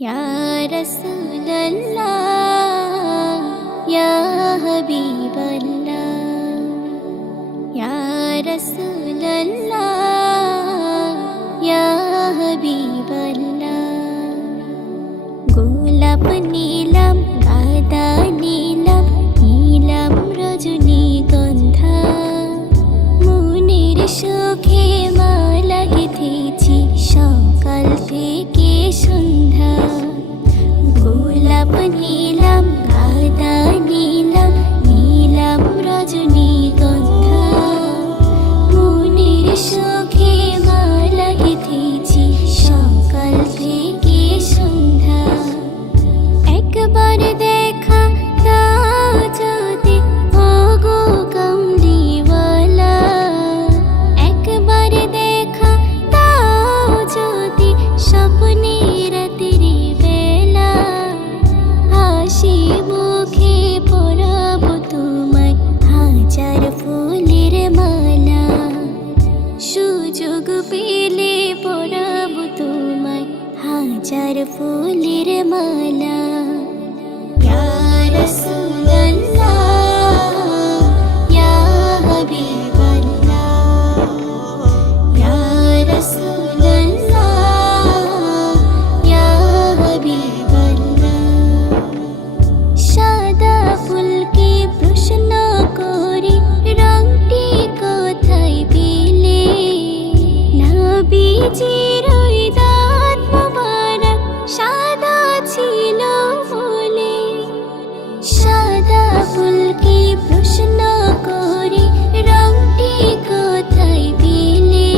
या रसूल अल्लाह या हबीब अल्लाह या रसूल अल्लाह या हबीब अल्लाह গোলাপ নীলাম গাদা নীলাম নীলাম রজনীগন্ধা মনের সুখে মালা গেঁথেছি সকাল থেকে সন্ধ্যা গোলাপ নীলাম গাদা নীলাম নীলাম রজনীগন্ধা মনের সুখে মালা গেঁথেছি সকাল থেকে সন্ধ্যা একবার দেখা দাও যদি ওগো কামলিওয়ালা একবার দেখা দাও যদি স্বপ্নে রাতের বেলা হাসি মুখে পরাবো তোমায় হাজার ফুলের মালা সুযোগ পেলে পরাবো তোমায় হাজার ফুলের মালা ইয়া রাসূলুল্লাহ ইয়া হাবিবাল্লাহ ইয়া রাসূলুল্লাহ ইয়া হাবিবাল্লাহ সাদা ফুলকে প্রশ্ন করি রংটি কোথায় পেলে নবীজির ওই দাঁত মোবারক সাদা ছিল বলে সাদা ফুলকে প্রশ্ন করি রংটি কোথায় পেলে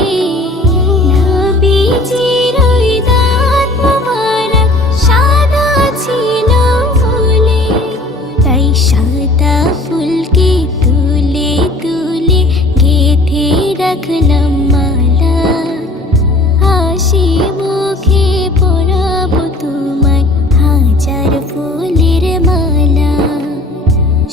নবীজির ওই দাঁত মোবারক সাদা ছিল বলে তাই সাদা ফুলকে তুলে তুলে গেঁথে রাখলাম মালা হাসি মুখে পরাবো তোমায় হাজার ফুলের মালা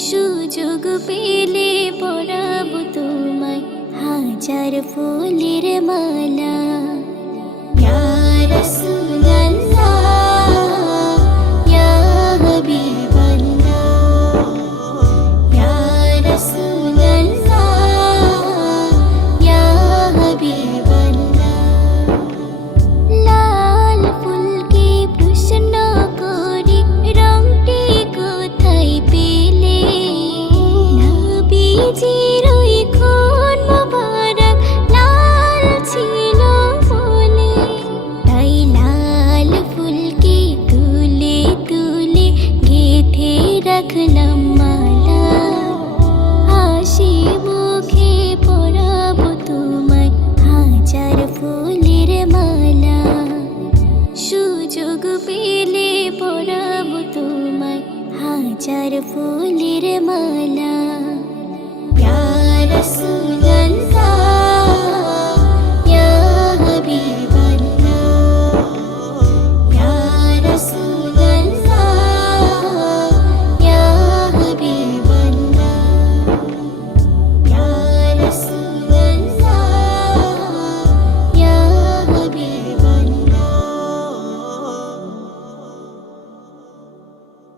সুযোগ পেলে পরাবো তোমায় হাজার ফুলের মালা ইয়া রাসূলুল্লাহ